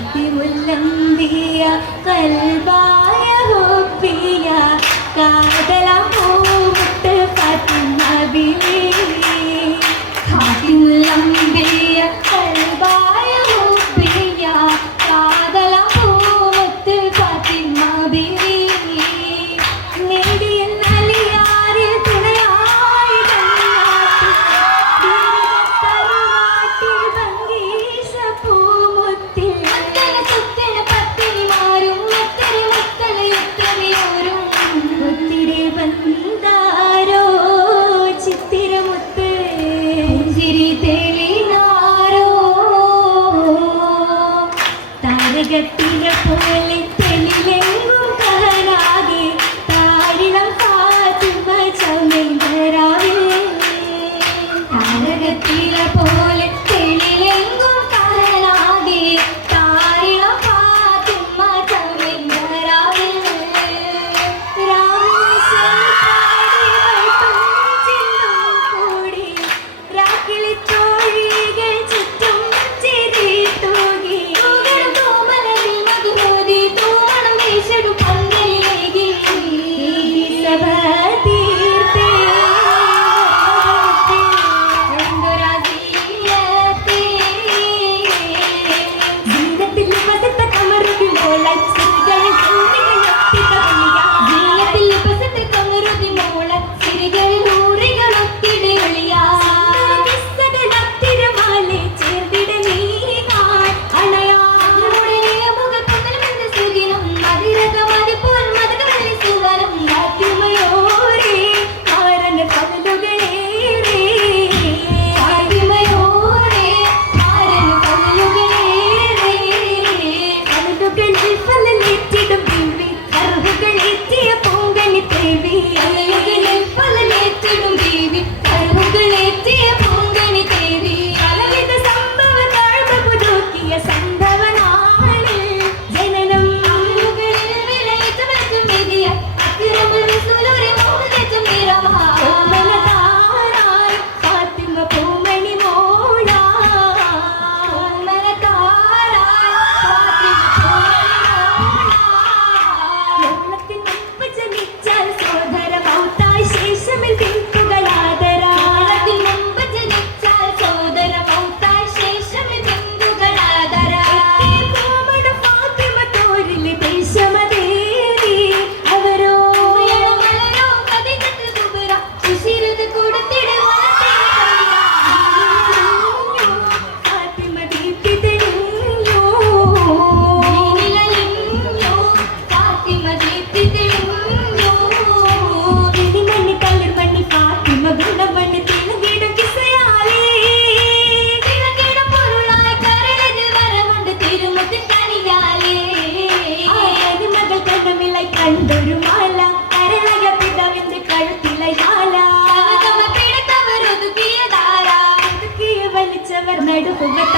അതിമുല്ലന്തിയ കൽബായ ഹോപ്പിയ കാതലാ ഹോട്ട് പത്മ ബിലി será 고맙다.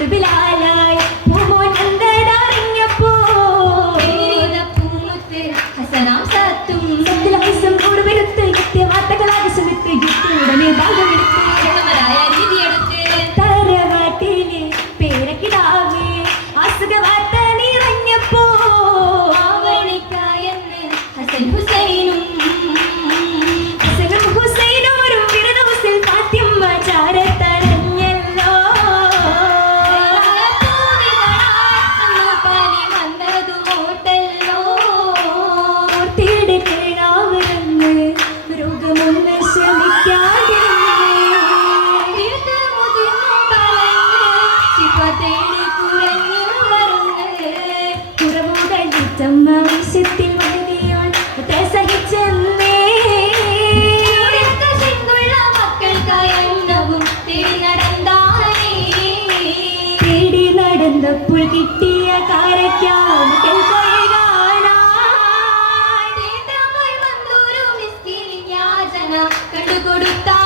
Bibilaan! கண்டு கொடுத்தா